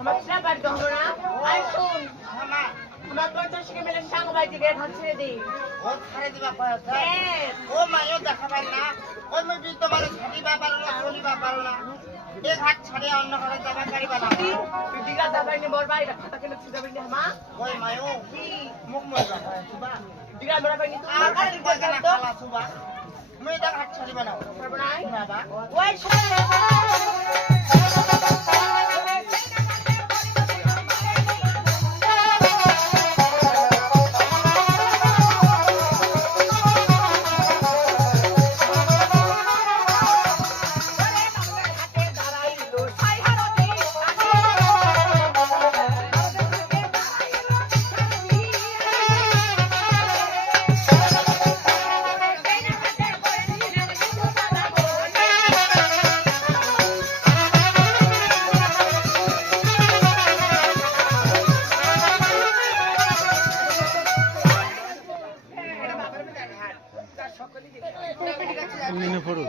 আমার ছেলে বাড়ি তো হলো না আই শুন আমার 50 কে মিলে সাঙ্গ বাড়ি থেকে ঘাট ছেড়ে দিই ও ছেড়ে দিবা কয়েছে ও মায়ও দেখাবার না ওই মধ্যে তোমার ছাড়িবা পারো না চলিবা পারো না এই ঘাট ছাড়ে অন্য ঘরে যাবা পারিবা না তুই দিঘা যাবাই নি মোর বাড়ি খাতা কেন তুই যাবি না মা ওই মায়ও মুখ মই যাবা সুবা দিঘা মোর বাড়ি তুই আর কালি কইতা না খালা সুবা মই এটা ঘাট ছাড়িবা না পারবো না বাবা ওই শুন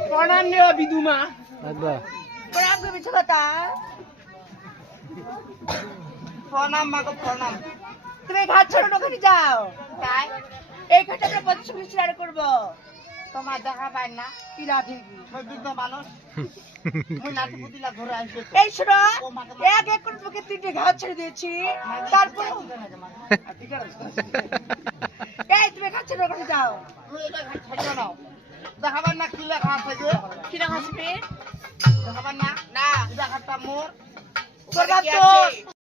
প্রণাম নিও বিদুমা আব্বা প্রণাম করবি ছোটটা প্রণাম মাগো প্রণাম তুমি ঘাট ছেড়ে ওখানে যাও তাই এই ঘাটে আমরা 25 মিনিট শেয়ার করবো তোমার দেখাবার না কি রাধি মই বৃদ্ধ মানুষ মই নাতি পুতিলা ঘরে আইছে এই শোনো এক এক করে তোকে 3টে ঘাট ছেড়ে দিয়েছি তারপর এই তুমি ঘাট ছেড়ে ওখানে যাও তুমি এটা ঘাট ছাড়িও না দেখাবার না কি লেখা আছে যে কি না হাসবে দেখাবার না না এটা ঘাটটা মোর তোর বাপ তো